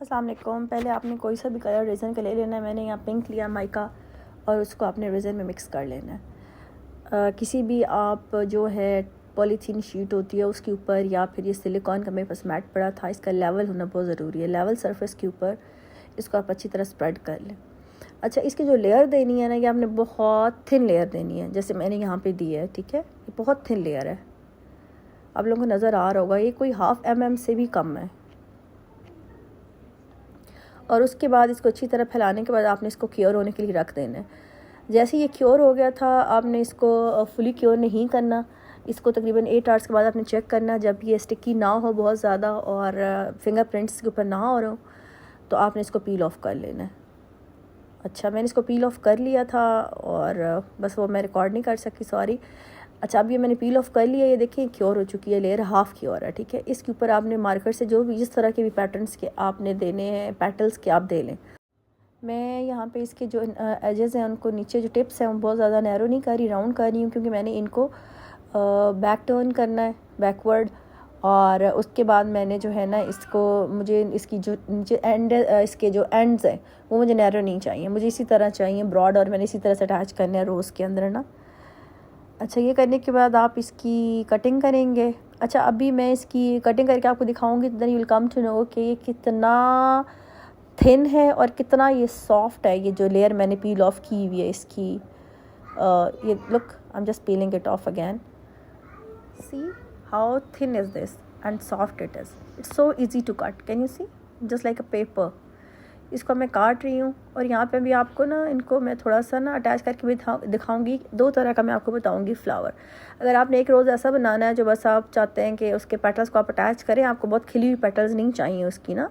अस्सलाम वालेकुम। पहले आपने कोई सा भी कलर रेज़न का ले लेना है। मैंने यहाँ पिंक लिया माइका, और उसको आपने रेज़न में मिक्स कर लेना है। किसी भी आप जो है पॉलीथीन शीट होती है उसके ऊपर, या फिर ये सिलिकॉन का मेरे पास मैट पड़ा था, इसका लेवल होना बहुत ज़रूरी है। लेवल सरफेस के ऊपर इसको आप अच्छी तरह स्प्रेड कर लें। अच्छा, इसकी जो लेयर देनी है ना, ये आपने बहुत थिन लेयर देनी है, जैसे मैंने यहाँ पे दी है। ठीक है, ये बहुत थिन लेयर है, आप लोगों को नज़र आ रहा होगा, ये कोई 1/2 mm से भी कम है। और उसके बाद इसको अच्छी तरह फैलाने के बाद आपने इसको क्योर होने के लिए रख देना है। जैसे ये क्योर हो गया था, आपने इसको फुली क्योर नहीं करना, इसको तकरीबन 8 आवर्स के बाद आपने चेक करना। जब ये स्टिकी ना हो बहुत ज़्यादा और फिंगरप्रिंट्स के ऊपर ना हो रहा हो, तो आपने इसको पील ऑफ कर लेना है। अच्छा, मैंने इसको पील ऑफ कर लिया था, और बस वो मैं रिकॉर्ड नहीं कर सकी, सॉरी। अच्छा, अब ये मैंने पील ऑफ कर लिया, ये देखिए क्योर हो चुकी है, लेयर हाफ़ क्योर है। ठीक है, इसके ऊपर आपने मार्कर से जो भी जिस तरह के भी पैटर्न्स के आपने देने हैं, पेटल्स के आप दे लें। मैं यहाँ पे इसके जो एजेस हैं उनको, नीचे जो टिप्स हैं वो बहुत ज़्यादा नैरो नहीं कर रही, राउंड कर रही हूँ, क्योंकि मैंने इनको बैक टर्न करना है, बैकवर्ड। और उसके बाद मैंने जो है ना, इसको मुझे इसकी जो नीचे एंड, इसके जो एंड्स हैं वो मुझे नैरो नहीं चाहिए, मुझे इसी तरह चाहिए ब्रॉड, और मैंने इसी तरह से अटैच करना है रोज़ के अंदर ना। अच्छा, ये करने के बाद आप इसकी कटिंग करेंगे। अच्छा, अभी मैं इसकी कटिंग करके आपको दिखाऊंगी, then you will come to know कि ये कितना थिन है और कितना ये सॉफ्ट है। ये जो लेयर मैंने पील ऑफ की हुई है इसकी, ये look, I am just peeling it off again. See how thin is this and soft it is. It's so easy to cut, can you see, just like a paper. इसको मैं काट रही हूँ, और यहाँ पे भी आपको ना, इनको मैं थोड़ा सा ना अटैच करके भी दिखाऊंगी। 2 तरह का मैं आपको बताऊंगी फ्लावर। अगर आपने एक रोज़ ऐसा बनाना है जो बस आप चाहते हैं कि उसके पेटल्स को आप अटैच करें, आपको बहुत खिली हुई पेटल्स नहीं चाहिए उसकी ना,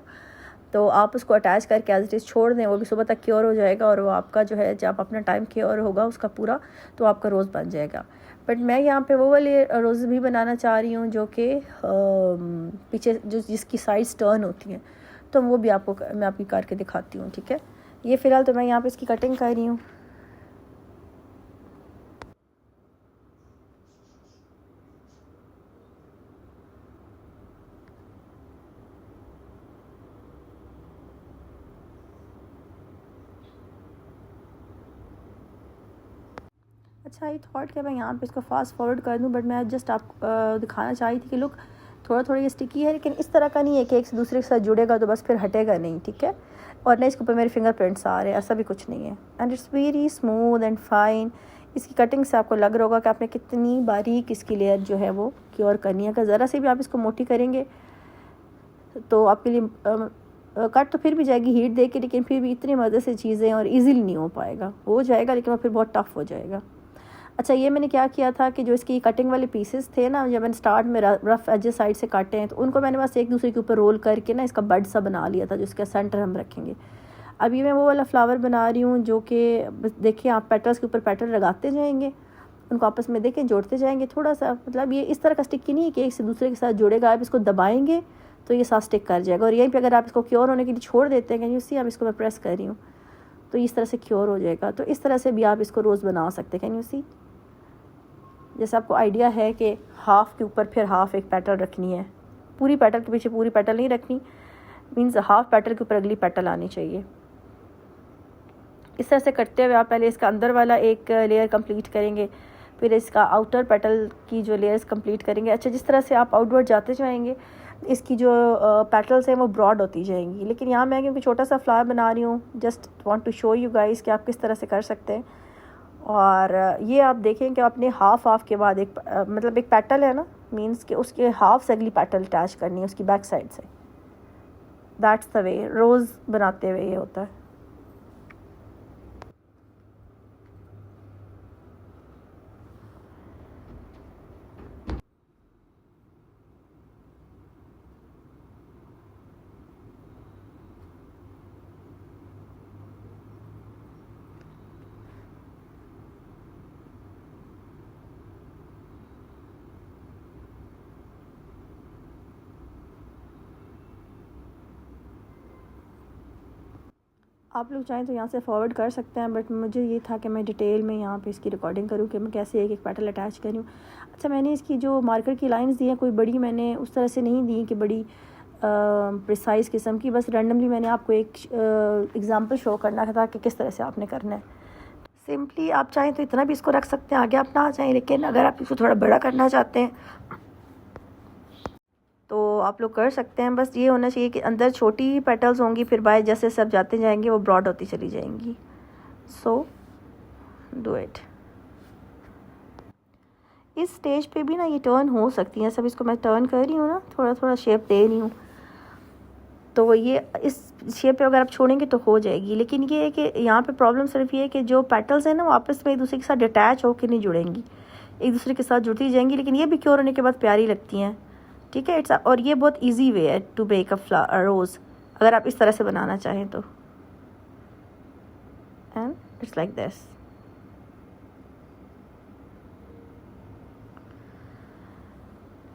तो आप उसको अटैच करके एज इट इज़ छोड़ दें, वो भी सुबह तक क्योर हो जाएगा, और वो आपका जो है जब अपना टाइम क्योर होगा उसका पूरा, तो आपका रोज़ बन जाएगा। बट मैं यहाँ पे वो वाले रोज़ भी बनाना चाह रही हूँ जो कि पीछे जो जिसकी साइड्स टर्न होती हैं, तो वो भी आपको मैं आपकी करके दिखाती हूँ। ठीक है, ये फ़िलहाल तो मैं यहाँ पे इसकी कटिंग कर रही हूँ। अच्छा, ये थॉट कि मैं यहाँ पे इसको फास्ट फॉरवर्ड कर दूँ, बट मैं जस्ट आपको दिखाना चाही थी कि लुक, थोड़ा थोड़ा ये स्टिकी है, लेकिन इस तरह का नहीं है कि एक से दूसरे के साथ जुड़ेगा तो बस फिर हटेगा नहीं। ठीक है, और नहीं इसके ऊपर मेरे फिंगरप्रिंट्स आ रहे हैं, ऐसा भी कुछ नहीं है। And it's very smooth and fine. इसकी कटिंग से आपको लग रहा होगा कि आपने कितनी बारीक इसकी लेयर जो है वो क्योर करनी है। अगर ज़रा से भी आप इसको मोटी करेंगे तो आपके लिए कट तो फिर भी जाएगी हीट दे के, लेकिन फिर भी इतनी मज़े से चीज़ें और ईजिली नहीं हो पाएगा, हो जाएगा लेकिन वो फिर बहुत टफ हो जाएगा। अच्छा, ये मैंने क्या किया था कि जो इसकी कटिंग वाले पीसेस थे ना, जब मैंने स्टार्ट में रफ एजेस साइड से काटे हैं, तो उनको मैंने बस एक दूसरे के ऊपर रोल करके ना इसका बड सा बना लिया था, जो इसका सेंटर हम रखेंगे। अब ये मैं वो वाला फ्लावर बना रही हूँ जो कि देखिए, आप पेटल्स के ऊपर पेटल लगाते जाएंगे, उनको आपस में देखें जोड़ते जाएंगे थोड़ा सा। मतलब ये इस तरह का स्टिक की नहीं है कि एक से दूसरे के साथ जुड़ेगा, आप इसको दबाएंगे तो ये साथ स्टिक कर जाएगा। और यहीं पे अगर आप इसको क्योर होने के लिए छोड़ देते हैं, कैन यू सी, अब इसको मैं प्रेस कर रही हूँ, तो इस तरह से क्योर हो जाएगा। तो इस तरह से भी आप इसको रोज़ बना सकते हैं, कैन यू सी। जैसे आपको आइडिया है कि हाफ़ के ऊपर फिर हाफ़ एक पेटल रखनी है, पूरी पेटल के पीछे पूरी पेटल नहीं रखनी, मीन्स हाफ़ पेटल के ऊपर अगली पेटल आनी चाहिए। इस तरह से करते हुए आप पहले इसका अंदर वाला एक लेयर कंप्लीट करेंगे, फिर इसका आउटर पेटल की जो लेयर्स कंप्लीट करेंगे। अच्छा, जिस तरह से आप आउटवर्ड जाते जाएंगे, इसकी जो पेटल्स हैं वो ब्रॉड होती जाएंगी। लेकिन यहाँ मैं क्योंकि छोटा सा फ्लावर बना रही हूँ, just want to show you guys कि आप किस तरह से कर सकते हैं। और ये आप देखें कि आपने हाफ़ के बाद एक मतलब एक पेटल है ना, मीन्स कि उसके हाफ से अगली पेटल अटैच करनी है उसकी बैक साइड से। दैट्स द वे रोज़ बनाते हुए ये होता है। आप लोग चाहें तो यहाँ से फॉरवर्ड कर सकते हैं, बट मुझे ये था कि मैं डिटेल में यहाँ पे इसकी रिकॉर्डिंग करूँ कि मैं कैसे एक एक पेटल अटैच करूँ। अच्छा, मैंने इसकी जो मार्कर की लाइंस दी हैं, कोई बड़ी मैंने उस तरह से नहीं दी कि बड़ी प्रिसाइज़ किस्म की, बस रैंडमली मैंने आपको एक एग्ज़ाम्पल शो करना था कि किस तरह से आपने करना है। सिंपली आप चाहें तो इतना भी इसको रख सकते हैं, आगे आप ना आ जाएँ, लेकिन अगर आप इसको थोड़ा बड़ा करना चाहते हैं तो आप लोग कर सकते हैं। बस ये होना चाहिए कि अंदर छोटी पेटल्स होंगी, फिर बाय जैसे सब जाते जाएंगे वो ब्रॉड होती चली जाएंगी। So do it. इस स्टेज पे भी ना ये टर्न हो सकती हैं, सब इसको मैं टर्न कर रही हूँ ना, थोड़ा थोड़ा शेप दे रही हूँ, तो ये इस शेप पे अगर आप छोड़ेंगे तो हो जाएगी। लेकिन ये है कि यहाँ पे प्रॉब्लम सिर्फ ये है कि जो पेटल्स हैं ना वो आपस में एक दूसरे के साथ डिटैच होकर नहीं जुड़ेंगी, एक दूसरे के साथ जुड़ती जाएंगी, लेकिन ये भी क्योर होने के बाद प्यारी लगती हैं। ठीक है, इट्स और ये बहुत इजी वे है टू मेक अ रोज़, अगर आप इस तरह से बनाना चाहें तो। And it's like this.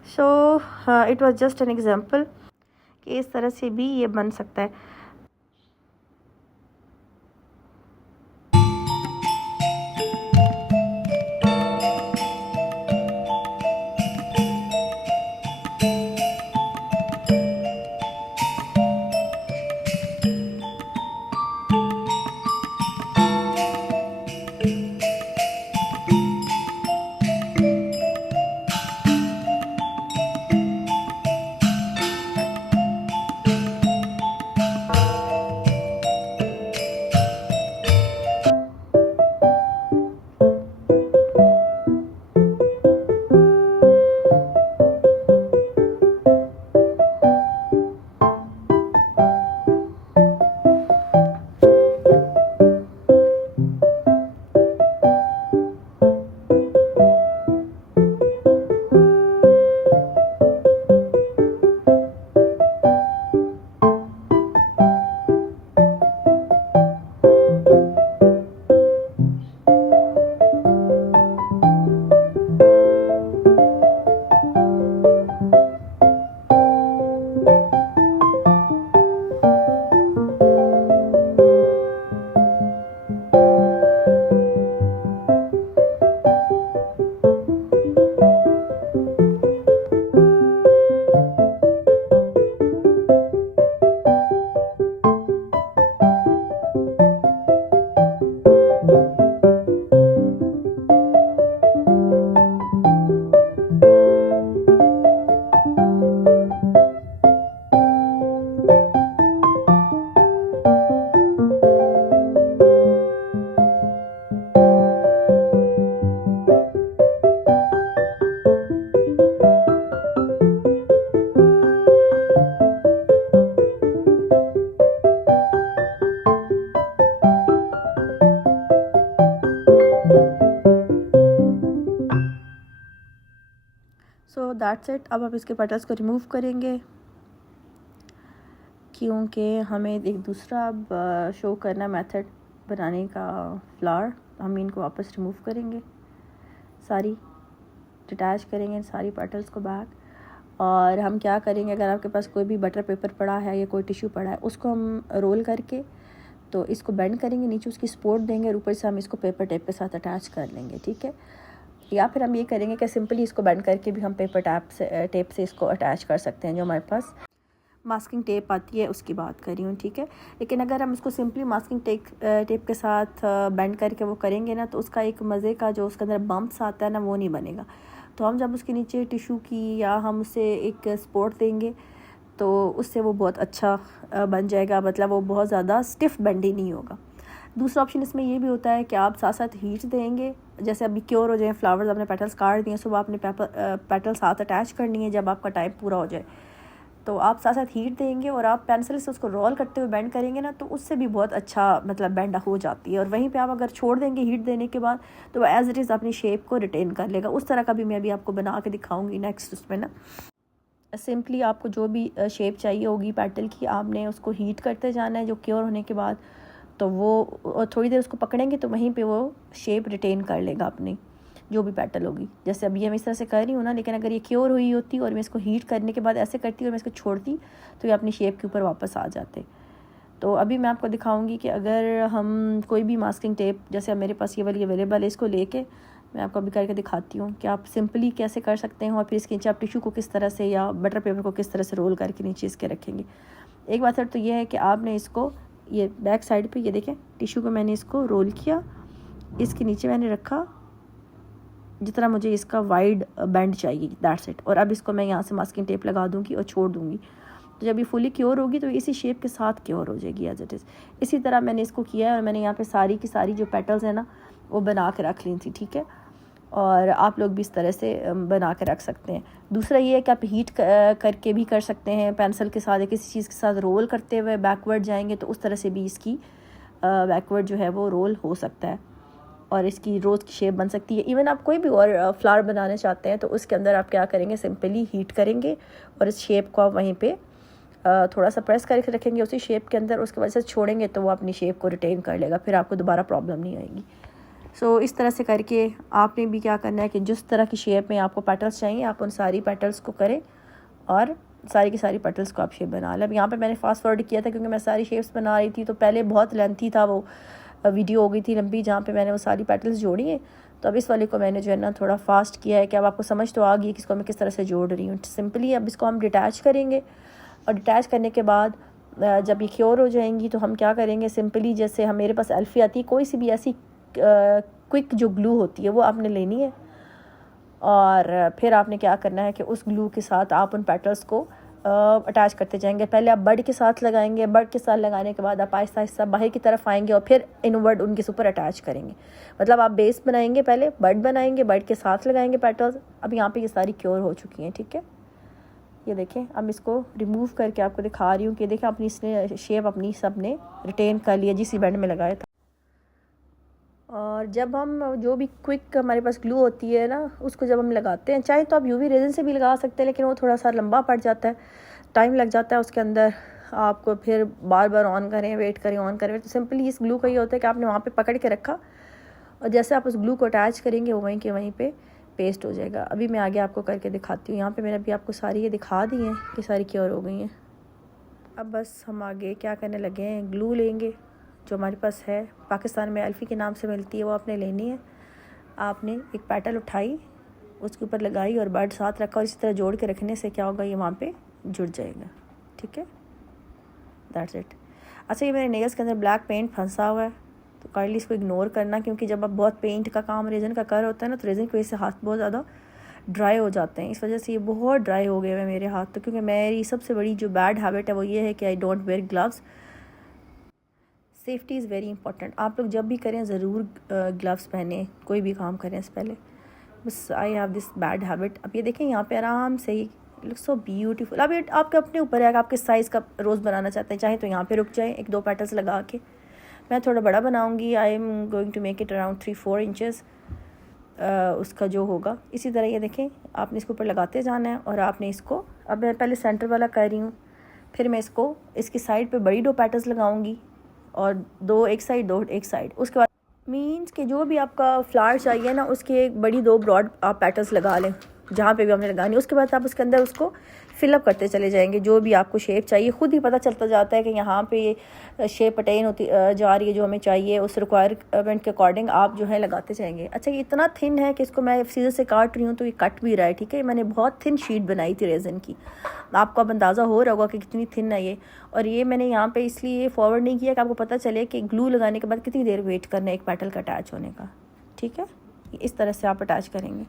So it was just an example कि इस तरह से भी ये बन सकता है। So that's it. अब आप इसके पेटल्स को रिमूव करेंगे, क्योंकि हमें एक दूसरा अब शो करना मेथड बनाने का फ्लावर। हम इनको वापस रिमूव करेंगे, सारी डिटैच करेंगे सारी पेटल्स को बैक। और हम क्या करेंगे, अगर आपके पास कोई भी बटर पेपर पड़ा है या कोई टिश्यू पड़ा है, उसको हम रोल करके तो इसको बेंड करेंगे, नीचे उसकी सपोर्ट देंगे और ऊपर से हम इसको पेपर टेप के साथ अटैच कर लेंगे। ठीक है, या फिर हम ये करेंगे कि सिंपली इसको बेंड करके भी हम पेपर टेप से इसको अटैच कर सकते हैं, जो हमारे पास मास्किंग टेप आती है उसकी बात कर रही हूँ। ठीक है, लेकिन अगर हम इसको सिंपली मास्किंग टेप के साथ बेंड करके वो करेंगे ना, तो उसका एक मज़े का जो उसके अंदर बम्प्स आता है ना, वो नहीं बनेगा। तो हम जब उसके नीचे टिश्यू की या हम उसे एक सपोर्ट देंगे तो उससे वो बहुत अच्छा बन जाएगा, मतलब वो बहुत ज़्यादा स्टिफ बेंडी नहीं होगा। दूसरा ऑप्शन इसमें ये भी होता है कि आप साथ साथ हीट देंगे, जैसे अभी क्योर हो जाए फ्लावर्स, आपने पेटल्स काट दिए, सुबह आपने पेटल साथ अटैच करनी है जब आपका टाइम पूरा हो जाए, तो आप साथ साथ हीट देंगे और आप पेंसिल से उसको रोल करते हुए बेंड करेंगे ना, तो उससे भी बहुत अच्छा मतलब बेंड हो जाती है। और वहीं पे आप अगर छोड़ देंगे हीट देने के बाद, तो वो एज इट इज़ अपनी शेप को रिटेन कर लेगा। उस तरह का भी मैं अभी आपको बना के दिखाऊंगी नेक्स्ट उसमें ना। सिंपली आपको जो भी शेप चाहिए होगी पेटल की, आपने उसको हीट करते जाना है जो क्योर होने के बाद, तो वो थोड़ी देर उसको पकड़ेंगे तो वहीं पे वो शेप रिटेन कर लेगा अपनी जो भी पेटल होगी। जैसे अभी मैं इस तरह से कर रही हूँ ना, लेकिन अगर ये क्योर हुई होती और मैं इसको हीट करने के बाद ऐसे करती और मैं इसको छोड़ती तो ये अपनी शेप के ऊपर वापस आ जाते। तो अभी मैं आपको दिखाऊंगी कि अगर हम कोई भी मास्किंग टेप, जैसे अब मेरे पास ये वाली अवेलेबल है, इसको लेके मैं आपको अभी करके दिखाती हूँ कि आप सिंपली कैसे कर सकते हैं और फिर इसके नीचे आप टिश्यू को किस तरह से या बटर पेपर को किस तरह से रोल करके नीचे इसके रखेंगे। एक मेथड तो ये है कि आपने इसको ये बैक साइड पे ये देखें टिश्यू को मैंने इसको रोल किया, इसके नीचे मैंने रखा जितना मुझे इसका वाइड बैंड चाहिए, दैट्स इट। और अब इसको मैं यहाँ से मास्किंग टेप लगा दूँगी और छोड़ दूँगी। तो जब ये फुली क्योर होगी तो इसी शेप के साथ क्योर हो जाएगी एज इट इज़। इसी तरह मैंने इसको किया है और मैंने यहाँ पे सारी की सारी जो पेटल्स हैं ना वो बना के रख ली थी, ठीक है। और आप लोग भी इस तरह से बना के रख सकते हैं। दूसरा ये है कि आप हीट करके भी कर सकते हैं पेंसिल के साथ या किसी चीज़ के साथ रोल करते हुए बैकवर्ड जाएंगे तो उस तरह से भी इसकी बैकवर्ड जो है वो रोल हो सकता है और इसकी रोज़ की शेप बन सकती है। इवन आप कोई भी और फ्लावर बनाना चाहते हैं तो उसके अंदर आप क्या करेंगे, सिंपली हीट करेंगे और इस शेप को आप वहीं पे थोड़ा सा प्रेस करके रखेंगे उसी शेप के अंदर, उसके बाद से छोड़ेंगे तो वो अपनी शेप को रिटेन कर लेगा, फिर आपको दोबारा प्रॉब्लम नहीं आएगी। सो इस तरह से करके आपने भी क्या करना है कि जिस तरह की शेप में आपको पेटल्स चाहिए आप उन सारी पेटल्स को करें और सारी की सारी पेटल्स को आप शेप बना लें। अब यहाँ पे मैंने फास्ट फॉरवर्ड किया था क्योंकि मैं सारी शेप्स बना रही थी, तो पहले बहुत लेंथी था वो वीडियो हो गई थी लंबी जहाँ पे मैंने वो सारी पेटल्स जोड़ी हैं। तो अब इस वाले को मैंने जो है ना थोड़ा फास्ट किया है कि अब आपको समझ तो आ गई कि इसको मैं किस तरह से जोड़ रही हूँ। सिंपली अब इसको हम डिटैच करेंगे और डिटैच करने के बाद जब ये क्योर हो जाएंगी तो हम क्या करेंगे, सिंपली जैसे हम मेरे पास एल्फी आती है, कोई सी भी ऐसी क्विक जो ग्लू होती है वो आपने लेनी है और फिर आपने क्या करना है कि उस ग्लू के साथ आप उन पेटल्स को अटैच करते जाएंगे। पहले आप बड के साथ लगाएंगे, बड के साथ लगाने के बाद आप आहिस्ता आहिस्ता बाहर की तरफ आएंगे और फिर इनवर्ड उनके ऊपर अटैच करेंगे। मतलब आप बेस बनाएंगे, पहले बड बनाएंगे, बड के साथ लगाएंगे पेटल्स। अब यहाँ पे ये सारी क्योर हो चुकी हैं, ठीक है। ये देखें, अब इसको रिमूव करके आपको दिखा रही हूँ कि देखें अपनी इसने शेप अपनी सब ने रिटेन कर लिया जिस बैंड में लगाया था। और जब हम जो भी क्विक हमारे पास ग्लू होती है ना उसको जब हम लगाते हैं, चाहे तो आप यूवी रेजन से भी लगा सकते हैं, लेकिन वो थोड़ा सा लंबा पड़ जाता है, टाइम लग जाता है उसके अंदर, आपको फिर बार बार ऑन करें, वेट करें, ऑन करें। तो सिंपली इस ग्लू का ये होता है कि आपने वहाँ पे पकड़ के रखा और जैसे आप उस ग्लू को अटैच करेंगे वो वहीं के वहीं पे पेस्ट हो जाएगा। अभी मैं आगे आपको करके दिखाती हूँ। यहाँ पे मैंने अभी आपको सारी ये दिखा दी हैं कि सारी क्योर हो गई हैं। अब बस हम आगे क्या करने लगे हैं, ग्लू लेंगे जो हमारे पास है, पाकिस्तान में अल्फ़ी के नाम से मिलती है, वो आपने लेनी है। आपने एक पेटल उठाई, उसके ऊपर लगाई और बड साथ रखा और इसी तरह जोड़ के रखने से क्या होगा, ये वहाँ पे जुड़ जाएगा, ठीक है। That's it. अच्छा, ये मेरे नेल्स के अंदर ब्लैक पेंट फंसा हुआ है तो काइंडली इसको इग्नोर करना, क्योंकि जब आप बहुत पेंट का काम रेजन का कर होता है ना तो रेजन की वजह से हाथ बहुत ज़्यादा ड्राई हो जाते हैं। इस वजह से ये बहुत ड्राई हो गए हैं मेरे हाथ। तो क्योंकि मेरी सबसे बड़ी जो बैड हैबिट है वो ये है कि I don't wear gloves. Safety is very important. आप लोग जब भी करें ज़रूर ग्लव्स पहने, कोई भी काम करें इससे पहले। बस I have this bad habit. अब ये देखें यहाँ पे आराम से ही लुक सो ब्यूटीफुल। अब ये आपके अपने ऊपर है कि आप किस साइज़ का रोज़ बनाना चाहते हैं, चाहे तो यहाँ पे रुक जाए एक दो पेटल्स लगा के। मैं थोड़ा बड़ा बनाऊँगी, I am going to make it around 3-4 inches उसका जो होगा। इसी तरह ये देखें, आपने इसके ऊपर लगाते जाना है और आपने इसको, अब मैं पहले सेंटर वाला कर रही हूँ, फिर मैं इसको इसकी साइड पे बड़ी 2 पेटल्स लगाऊंगी और 2 एक साइड 2 एक साइड। उसके बाद मीन्स कि जो भी आपका फ्लावर चाहिए ना उसके एक बड़ी 2 ब्रॉड आप पेटल्स लगा लें जहाँ पे भी आपने लगानी। उसके बाद आप उसके अंदर उसको फिलअप करते चले जाएंगे, जो भी आपको शेप चाहिए। खुद ही पता चलता जाता है कि यहाँ पे ये शेप अटेन होती जा रही है जो हमें चाहिए, उस रिक्वायरमेंट के अकॉर्डिंग आप जो है लगाते जाएंगे। अच्छा, ये इतना थिन है कि इसको मैं सीजर से काट रही हूँ तो ये कट भी रहा है, ठीक है। मैंने बहुत थिन शीट बनाई थी रेजन की, आपको अब अंदाज़ा हो रहा होगा कि कितनी थिन है ये। और ये मैंने यहाँ पे इसलिए फॉरवर्ड नहीं किया कि आपको पता चले कि ग्लू लगाने के बाद कितनी देर वेट करना है एक पेटल का अटैच होने का, ठीक है। इस तरह से आप अटैच करेंगे।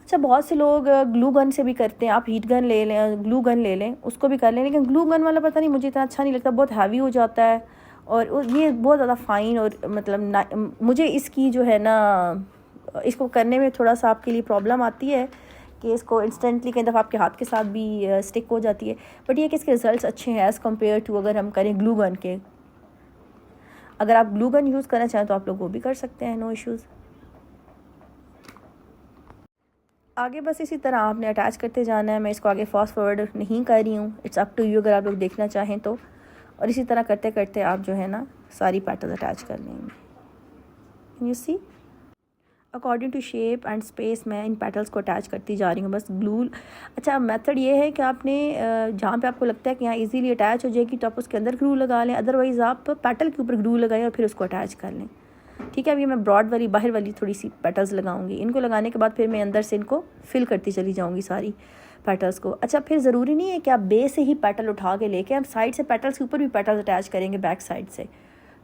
अच्छा, बहुत से लोग ग्लू गन से भी करते हैं, आप हीट गन ले लें, ग्लू गन ले लें, उसको भी कर लें, लेकिन ग्लू गन वाला पता नहीं मुझे इतना अच्छा नहीं लगता, बहुत हैवी हो जाता है और ये बहुत ज़्यादा फाइन और मतलब मुझे इसकी जो है ना इसको करने में थोड़ा सा आपके लिए प्रॉब्लम आती है कि इसको इंस्टेंटली कई दफ़ा आपके हाथ के साथ भी स्टिक हो जाती है। बट ये कि इसके रिजल्ट्स अच्छे हैं एज़ कम्पेयर टू अगर हम करें ग्लू गन के। अगर आप ग्लू गन यूज़ करना चाहें तो आप लोग वो भी कर सकते हैं, नो इश्यूज़। आगे बस इसी तरह आपने अटैच करते जाना है। मैं इसको आगे फास्ट फॉरवर्ड नहीं कर रही हूँ, इट्स अप टू यू अगर आप लोग देखना चाहें तो। और इसी तरह करते करते आप जो है ना सारी पेटल्स अटैच कर लेंगे। You see, according to shape and space मैं इन पेटल्स को अटैच करती जा रही हूँ बस ग्लू। अच्छा, मेथड ये है कि आपने जहाँ पे आपको लगता है कि यहाँ इजीली अटैच हो जाएगी तो आप उसके अंदर ग्लू लगा लें, अदरवाइज़ आप पेटल के ऊपर ग्लू लगाएं और फिर उसको अटैच कर लें, ठीक ठीक है। अभी मैं ब्रॉड वाली बाहर वाली थोड़ी सी पेटल्स लगाऊंगी। इनको लगाने के बाद फिर मैं अंदर से इनको फिल करती चली जाऊंगी सारी पेटल्स को। अच्छा, फिर ज़रूरी नहीं है कि आप बेस से ही पेटल उठा के लेके हम साइड से पेटल्स के ऊपर भी पेटल्स अटैच करेंगे बैक साइड से,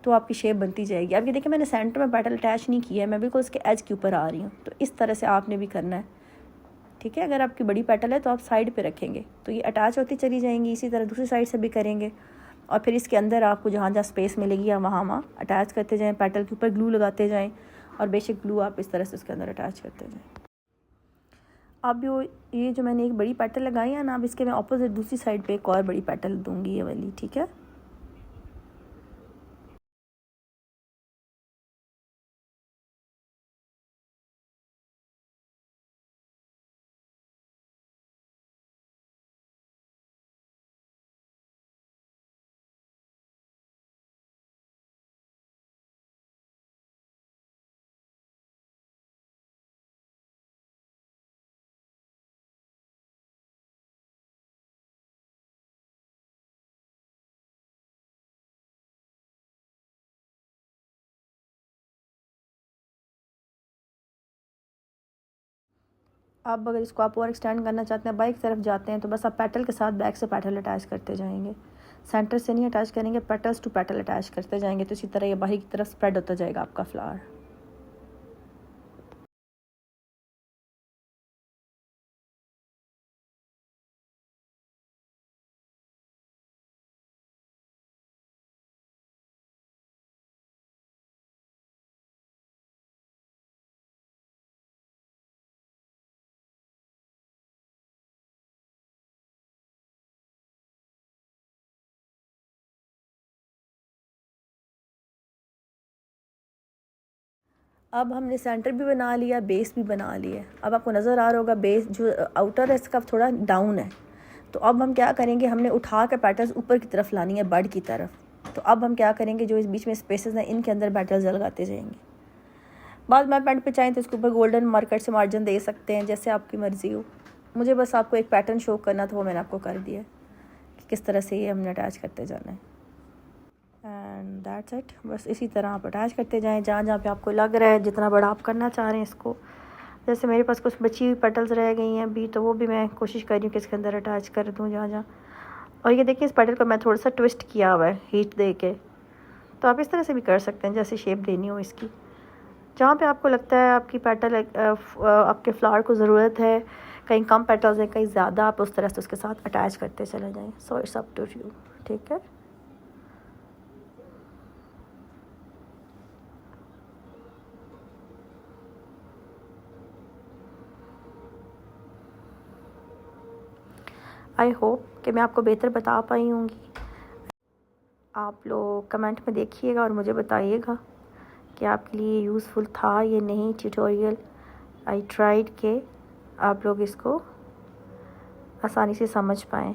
तो आपकी शेप बनती जाएगी। अब ये देखिए मैंने सेंटर में पेटल अटैच नहीं किया है, मैं बिल्कुल उसके एज के ऊपर आ रही हूँ। तो इस तरह से आपने भी करना है, ठीक है। अगर आपकी बड़ी पेटल है तो आप साइड पे रखेंगे तो ये अटैच होती चली जाएंगी। इसी तरह दूसरी साइड से भी करेंगे और फिर इसके अंदर आपको जहाँ जहाँ स्पेस मिलेगी या वहाँ अटैच करते जाएँ, पेटल के ऊपर ग्लू लगाते जाएँ और बेशक ग्लू आप इस तरह से उसके अंदर अटैच करते जाएँ। अब ये जो मैंने एक बड़ी पेटल लगाई है ना, अब इसके मैं ऑपोजिट दूसरी साइड पे एक और बड़ी पेटल दूंगी, ये वाली, ठीक है। अब अगर इसको आप और एक्सटेंड करना चाहते हैं, बाइक तरफ जाते हैं, तो बस आप पेटल के साथ बैक से पेटल अटैच करते जाएंगे, सेंटर से नहीं अटैच करेंगे, पेटल्स टू पेटल अटैच करते जाएंगे। तो इसी तरह ये बाहर की तरफ स्प्रेड होता जाएगा आपका फ्लावर। अब हमने सेंटर भी बना लिया, बेस भी बना लिया। अब आपको नज़र आ रहा होगा बेस जो आउटर है इसका थोड़ा डाउन है। तो अब हम क्या करेंगे, हमने उठा कर पेटल्स ऊपर की तरफ लानी है, बड की तरफ। तो अब हम क्या करेंगे, जो इस बीच में स्पेसेस हैं इनके अंदर पेटल्स लगाते जाएंगे। बाद में पेंट पे चाहें तो इसके ऊपर गोल्डन मार्कर से मार्जिन दे सकते हैं, जैसे आपकी मर्ज़ी हो। मुझे बस आपको एक पैटर्न शो करना था, वो मैंने आपको कर दिया कि किस तरह से ये हमने अटैच करते जाना है। And that's it. बस इसी तरह आप अटैच करते जाएं जहाँ जहाँ पे आपको लग रहा है, जितना बड़ा आप करना चाह रहे हैं इसको। जैसे मेरे पास कुछ बची हुई पेटल्स रह गई हैं अभी, तो वो भी मैं कोशिश कर रही हूँ कि इसके अंदर अटैच कर दूँ जहाँ जहाँ। और ये देखिए इस पेटल को मैं थोड़ा सा ट्विस्ट किया हुआ है हीट दे के, तो आप इस तरह से भी कर सकते हैं जैसे शेप देनी हो इसकी। जहाँ पे आपको लगता है आपकी पेटल आपके फ्लावर को ज़रूरत है, कहीं कम पेटल्स हैं कहीं ज़्यादा, आप उस तरह से उसके साथ अटैच करते चले जाएँ। So it's up to you, ठीक है। आई होप कि मैं आपको बेहतर बता पाई होंगी। आप लोग कमेंट में देखिएगा और मुझे बताइएगा कि आपके लिए यूज़फुल था या नहीं ट्यूटोरियल। आई ट्राइड के आप लोग इसको आसानी से समझ पाएँ।